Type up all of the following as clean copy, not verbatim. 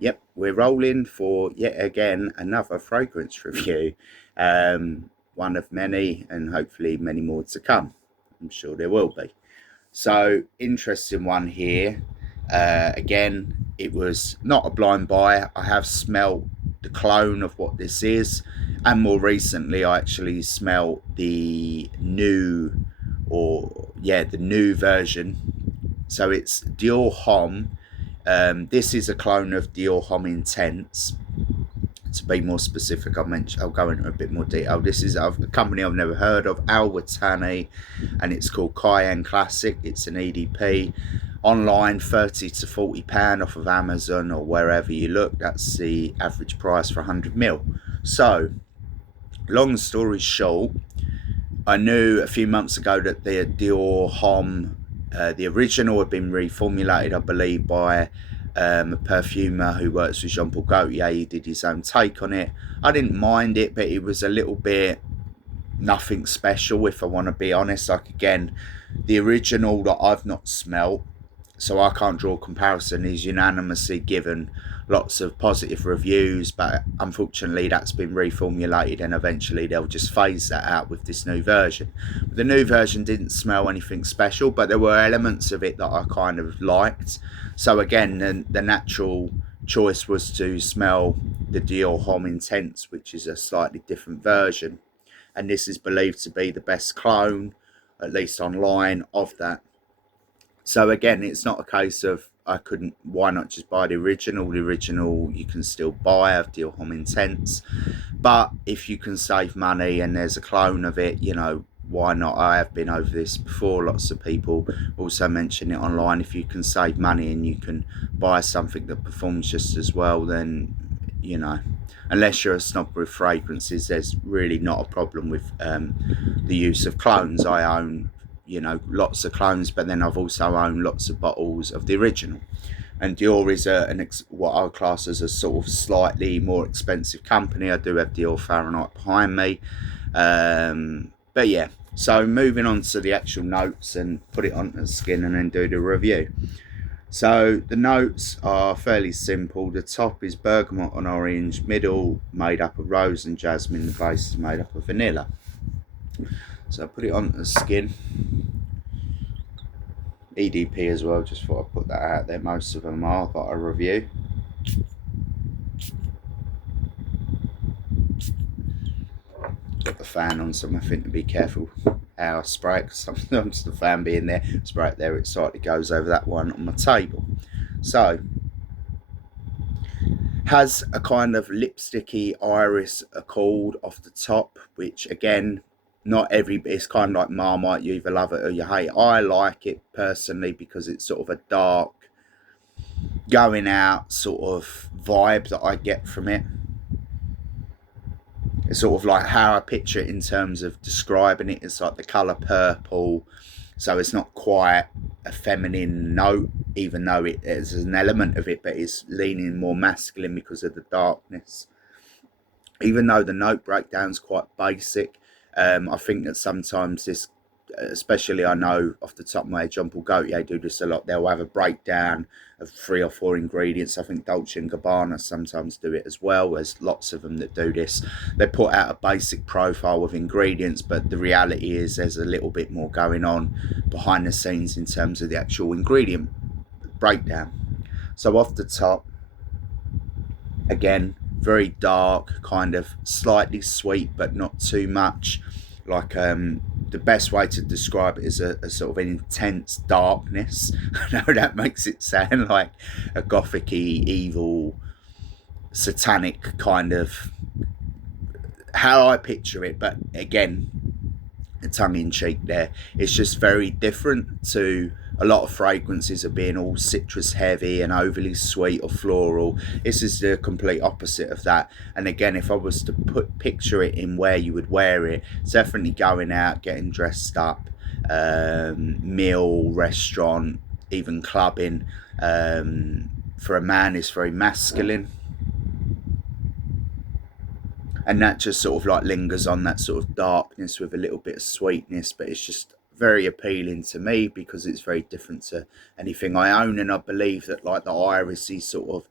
Yep, we're rolling for yet again another fragrance review. One of many, and hopefully many more to come. I'm sure there will be. So, interesting one here. Again, it was not a blind buy. I have smelt the clone of what this is, and more recently, I actually smelt the new, the new version. So it's DIOR Homme. This is a clone of DIOR Homme Intense. To be more specific, I'll go into a bit more detail. This is a company I've never heard of, Wataniah, and it's called Kayaan Classic. It's an EDP. Online, £30 to £40 off of Amazon or wherever you look. That's the average price for 100ml. So, long story short, I knew a few months ago that the DIOR Homme, the original, had been reformulated, I believe, by a perfumer who works with Jean Paul Gaultier. He did his own take on it. I didn't mind it, but it was a little bit nothing special, if I want to be honest. Like, again, the original that I've not smelt, so I can't draw a comparison, is unanimously given lots of positive reviews, but unfortunately that's been reformulated and eventually they'll just phase that out with this new version. The new version didn't smell anything special, but there were elements of it that I kind of liked. So again, the natural choice was to smell the DIOR Homme Intense, which is a slightly different version, and this is believed to be the best clone, at least online, of that. So again, it's not a case of why not just buy the original? The original you can still buy of DIOR Homme Intense, but if you can save money and there's a clone of it, why not? I have been over this before. Lots of people also mention it online. If you can save money and you can buy something that performs just as well, then unless you're a snob with fragrances, there's really not a problem with the use of clones. I own lots of clones, but then I've also owned lots of bottles of the original. And DIOR is what I class as a sort of slightly more expensive company. I do have DIOR Fahrenheit behind me. But yeah, so moving on to the actual notes and put it onto the skin and then do the review. So the notes are fairly simple. The top is bergamot and orange, middle made up of rose and jasmine, the base is made up of vanilla. So I put it on the skin. EDP as well, just thought I'd put that out there. Most of them are, but I review. Got the fan on, so I think to be careful how I spray it, because sometimes the fan being there, spray it there, it slightly goes over that one on my table. So, has a kind of lipsticky iris accord off the top, which again, not it's kind of like Marmite, you either love it or you hate it. I like it personally because it's sort of a dark, going out sort of vibe that I get from it. It's sort of like how I picture it in terms of describing it. It's like the colour purple, so it's not quite a feminine note, even though there's an element of it, but it's leaning more masculine because of the darkness. Even though the note breakdown's quite basic, I think that sometimes this, especially I know off the top of my head, Jean Paul Gaultier do this a lot. They'll have a breakdown of 3 or 4 ingredients. I think Dolce & Gabbana sometimes do it as well. There's lots of them that do this. They put out a basic profile of ingredients, but the reality is there's a little bit more going on behind the scenes in terms of the actual ingredient breakdown. So off the top, again, very dark, kind of slightly sweet, but not too much. Like the best way to describe it is a sort of an intense darkness. I know that makes it sound like a gothic-y, evil, satanic kind of how I picture it, but again, tongue-in-cheek there. It's just very different to a lot of fragrances of being all citrus heavy and overly sweet or floral. This is the complete opposite of that. And again, if I was to picture it in where you would wear it, it's definitely going out, getting dressed up, meal, restaurant, even clubbing. For a man, it's very masculine. And that just sort of like lingers on that sort of darkness with a little bit of sweetness, but it's just very appealing to me because it's very different to anything I own. And I believe that like the iris is sort of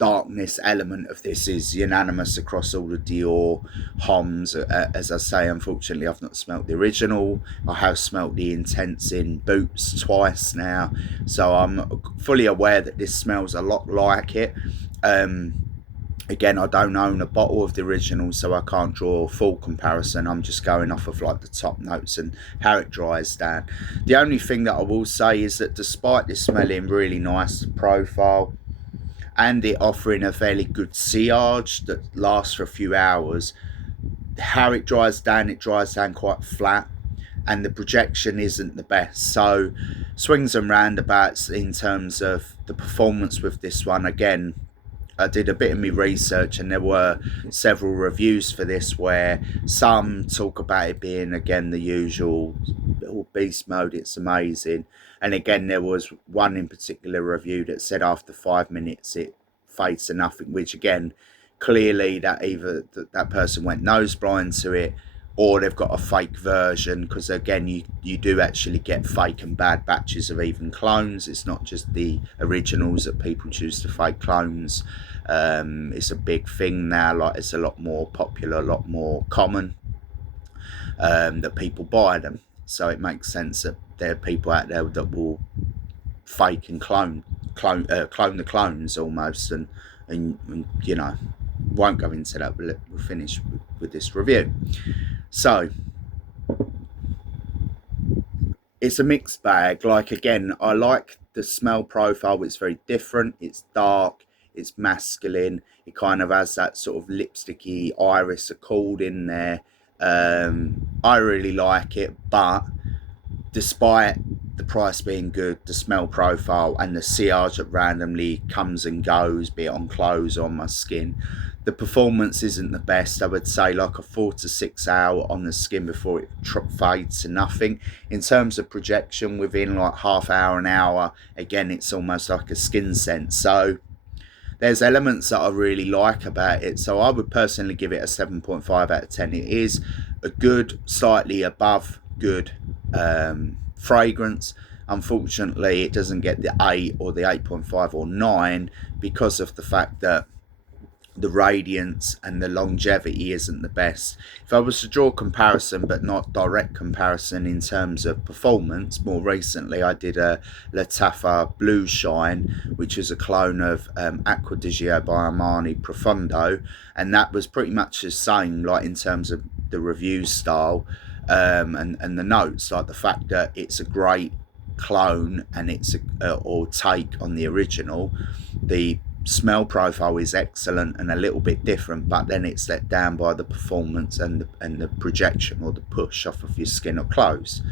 darkness element of this is unanimous across all the DIOR Hommes. As I say, unfortunately, I've not smelt the original. I have smelt the Intense in Boots twice now, so I'm fully aware that this smells a lot like it. Again, I don't own a bottle of the original, so I can't draw a full comparison. I'm just going off of like the top notes and how it dries down. The only thing that I will say is that despite this smelling really nice profile and it offering a fairly good sillage that lasts for a few hours, how it dries down quite flat, and the projection isn't the best. So swings and roundabouts in terms of the performance with this one. Again, I did a bit of my research, and there were several reviews for this where some talk about it being, again, the usual beast mode, it's amazing. And again, there was one in particular review that said after 5 minutes it fades to nothing, which again, clearly that either that person went nose blind to it, or they've got a fake version, because again, you do actually get fake and bad batches of even clones. It's not just the originals that people choose to fake clones. It's a big thing now. Like, it's a lot more popular, a lot more common, that people buy them. So it makes sense that there are people out there that will fake and clone the clones almost, and you know, won't go into that. We'll finish with this review. So it's a mixed bag. Like, again, I like the smell profile. It's very different. It's dark, it's masculine, it kind of has that sort of lipsticky iris accord in there. I really like it, but despite the price being good, the smell profile and the sillage that randomly comes and goes, be it on clothes or on my skin, the performance isn't the best. I would say like a 4 to 6 hour on the skin before it fades to nothing. In terms of projection, within like half hour, an hour, again, it's almost like a skin scent. So there's elements that I really like about it. So I would personally give it a 7.5 out of 10. It is a good, slightly above good fragrance. Unfortunately, it doesn't get the 8 or the 8.5 or 9 because of the fact that the radiance and the longevity isn't the best. If I was to draw a comparison, but not direct comparison in terms of performance, more recently I did a Lataffa Blue Shine, which is a clone of Acqua di Gio by Armani Profondo, and that was pretty much the same, like in terms of the review style and the notes, like the fact that it's a great clone and it's or take on the original. The smell profile is excellent and a little bit different, but then it's let down by the performance and the projection or the push off of your skin or clothes.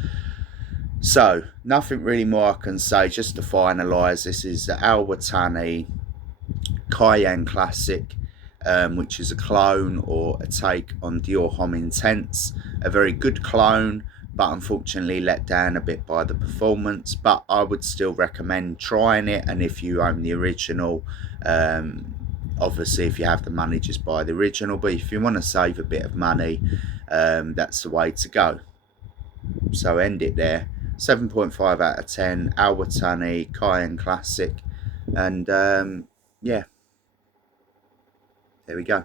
So nothing really more I can say. Just to finalize, this is the Wataniah Kayaan Classic, which is a clone or a take on DIOR Homme Intense. A very good clone, but unfortunately let down a bit by the performance. But I would still recommend trying it, and if you own the original, obviously if you have the money, just buy the original. But if you want to save a bit of money, that's the way to go. So end it there. 7.5 out of 10, Wataniah Kayaan Classic, and yeah, there we go.